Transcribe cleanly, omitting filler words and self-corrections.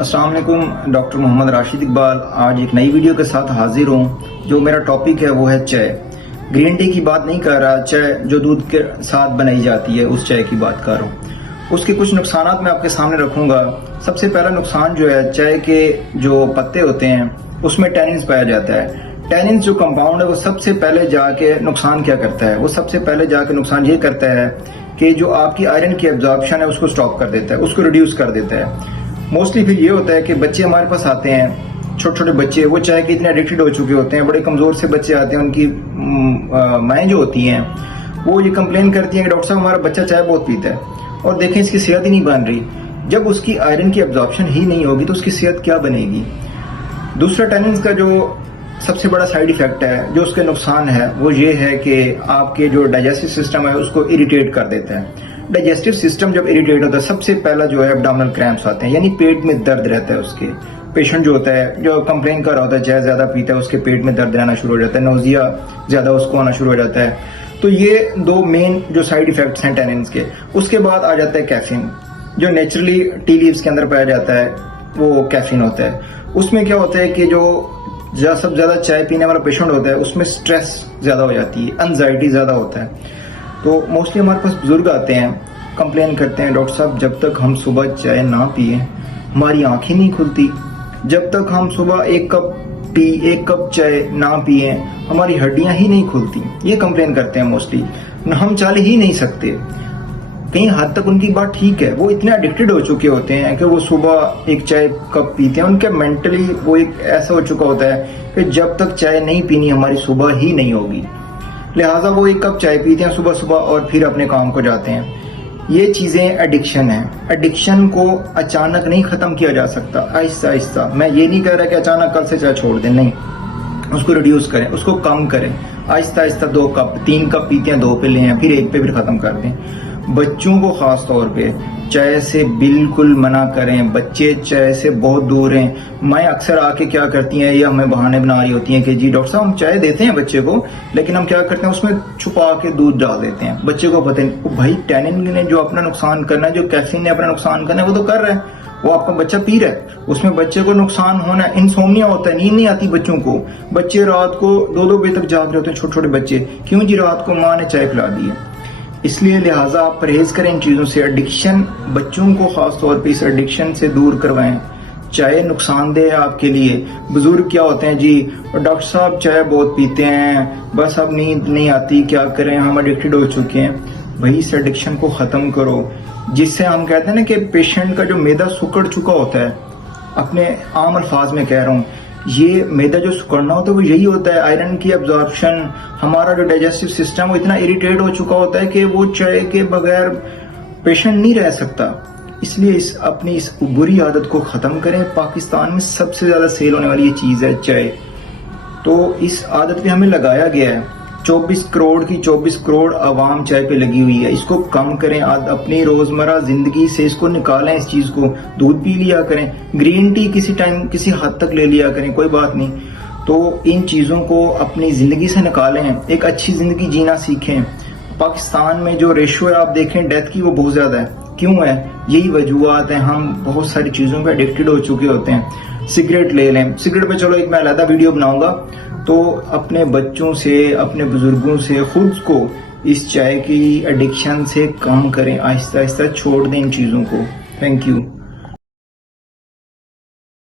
अस्सलाम वालेकुम, डॉक्टर मोहम्मद राशिद इकबाल आज एक नई वीडियो के साथ हाजिर हूँ। जो मेरा टॉपिक है वो है चाय। ग्रीन टी की बात नहीं कर रहा, चाय जो दूध के साथ बनाई जाती है उस चाय की बात कर रहा हूँ। उसके कुछ नुकसानात मैं आपके सामने रखूंगा। सबसे पहला नुकसान जो है, चाय के जो पत्ते होते हैं उसमें टैनिन्स पाया जाता है। टैनिन्स जो कंपाउंड है वो सबसे पहले जाके नुकसान क्या करता है, वो सबसे पहले जाके नुकसान ये करता है कि जो आपकी आयरन की एब्जॉर्प्शन है उसको स्टॉप कर देता है, उसको रिड्यूस कर देता है। मोस्टली फिर ये होता है कि बच्चे हमारे पास आते हैं, छोटे छोटे बच्चे, वो चाय के इतने एडिक्टेड हो चुके होते हैं, बड़े कमजोर से बच्चे आते हैं, उनकी माएँ जो होती हैं वो ये कंप्लेन करती हैं कि डॉक्टर साहब हमारा बच्चा चाय बहुत पीता है और देखें इसकी सेहत ही नहीं बन रही। जब उसकी आयरन की एब्जॉर्प्शन ही नहीं होगी तो उसकी सेहत क्या बनेगी। दूसरा, टैनिन्स का जो सबसे बड़ा साइड इफेक्ट है, जो उसके नुकसान है, वो ये है कि आपके जो डाइजेस्टिव सिस्टम है उसको इरिटेट कर देता है। डाइजेस्टिव सिस्टम जब इरिटेट होता है, सबसे पहला जो है एब्डोमिनल क्रैम्प्स आते हैं, यानी पेट में दर्द रहता है। उसके पेशेंट जो होता है, जो कंप्लेन कर रहा होता है चाय ज्यादा पीता है, उसके पेट में दर्द रहना शुरू हो जाता है, नोजिया ज्यादा उसको आना शुरू हो जाता है। तो ये दो मेन जो साइड इफेक्ट्स हैं टैनिन्स के। उसके बाद आ जाता है कैफीन, जो नेचुरली टी लीव्स के अंदर पाया जाता है, वो कैफीन होता है। उसमें क्या होता है कि जो सब ज्यादा चाय पीने वाला पेशेंट होता है उसमें स्ट्रेस ज्यादा हो जाती है, एंजाइटी ज्यादा होता है। तो मोस्टली हमारे पास बुजुर्ग आते हैं, कंप्लेन करते हैं, डॉक्टर साहब जब तक हम सुबह चाय ना पिए हमारी आंखें नहीं खुलती, जब तक हम सुबह एक कप चाय ना पिए हमारी हड्डियां ही नहीं खुलती। ये कंप्लेन करते हैं मोस्टली, हम चल ही नहीं सकते। कहीं हद तक उनकी बात ठीक है, वो इतने एडिक्टेड हो चुके होते हैं कि वो सुबह एक चाय कप पीते हैं, उनके मेंटली वो एक ऐसा हो चुका होता है कि जब तक चाय नहीं पीनी हमारी सुबह ही नहीं होगी, लिहाजा वो एक कप चाय पीते हैं सुबह सुबह और फिर अपने काम को जाते हैं। ये चीजें एडिक्शन है। एडिक्शन को अचानक नहीं खत्म किया जा सकता, आहिस्ता आहिस्ता। मैं ये नहीं कह रहा कि अचानक कल से चाय छोड़ दें, नहीं, उसको रिड्यूस करें, उसको कम करें, आहिस्ता आहिस्ता 2 कप 3 कप पीते हैं, 2 पे लें, फिर 1 पे फिर खत्म कर दें। बच्चों को खास तौर पे चाय से बिल्कुल मना करें, बच्चे चाय से बहुत दूर हैं। मैं अक्सर आके क्या करती हैं, ये हमें बहाने बना रही होती हैं कि जी डॉक्टर साहब हम चाय देते हैं बच्चे को, लेकिन हम क्या करते हैं उसमें छुपा के दूध डाल देते हैं। बच्चे को पता नहीं, भाई टैनिन ने जो अपना नुकसान करना है, जो कैफीन ने अपना नुकसान करना है वो तो कर रहा है, वो आपका बच्चा पी रहा है, उसमें बच्चे को नुकसान होना है। इंसोम्निया होता है, नींद नहीं आती बच्चों को, बच्चे रात को 2-2 बजे तक जाग रहे होते हैं, छोटे छोटे बच्चे। क्यों जी, रात को माँ ने चाय पिला दी है। इसलिए लिहाजा आप परहेज करें इन चीजों से। एडिक्शन, बच्चों को खास तौर पे इस एडिक्शन से दूर करवाएं। चाय नुकसानदेह है आपके लिए। बुजुर्ग क्या होते हैं जी, डॉक्टर साहब चाय बहुत पीते हैं, बस अब नींद नहीं आती, क्या करें, हम एडिक्टेड हो चुके हैं। भाई इस एडिक्शन को खत्म करो, जिससे हम कहते हैं ना कि पेशेंट का जो मैदा सुकड़ चुका होता है, अपने आम अल्फाज में कह रहा हूँ, ये मैदा जो सुकड़ना होता है वो यही होता है, आयरन की एब्जॉर्प्शन। हमारा जो डाइजेस्टिव सिस्टम वो इतना इरिटेट हो चुका होता है कि वो चाय के बगैर पेशेंट नहीं रह सकता। इसलिए अपनी इस बुरी आदत को खत्म करें। पाकिस्तान में सबसे ज्यादा सेल होने वाली ये चीज है चाय, तो इस आदत पे हमें लगाया गया है। 24 करोड़ की 24 करोड़ आवाम चाय पे लगी हुई है। इसको कम करें, अपनी रोजमर्रा जिंदगी से इसको निकालें, इस चीज को। दूध पी लिया करें, ग्रीन टी किसी टाइम किसी हद तक ले लिया करें, कोई बात नहीं। तो इन चीजों को अपनी जिंदगी से निकालें, एक अच्छी जिंदगी जीना सीखें। पाकिस्तान में जो रेशो है आप देखें डेथ की, वो बहुत ज्यादा है। क्यों है? यही वजूहत है, हम बहुत सारी चीजों पे एडिक्टेड हो चुके होते हैं। सिगरेट ले लें, सिगरेट पे चलो एक मैं अलग वीडियो बनाऊंगा। तो अपने बच्चों से, अपने बुजुर्गों से, खुद को इस चाय की एडिक्शन से कम करें, आहिस्ता आहिस्ता छोड़ दें इन चीजों को। Thank you.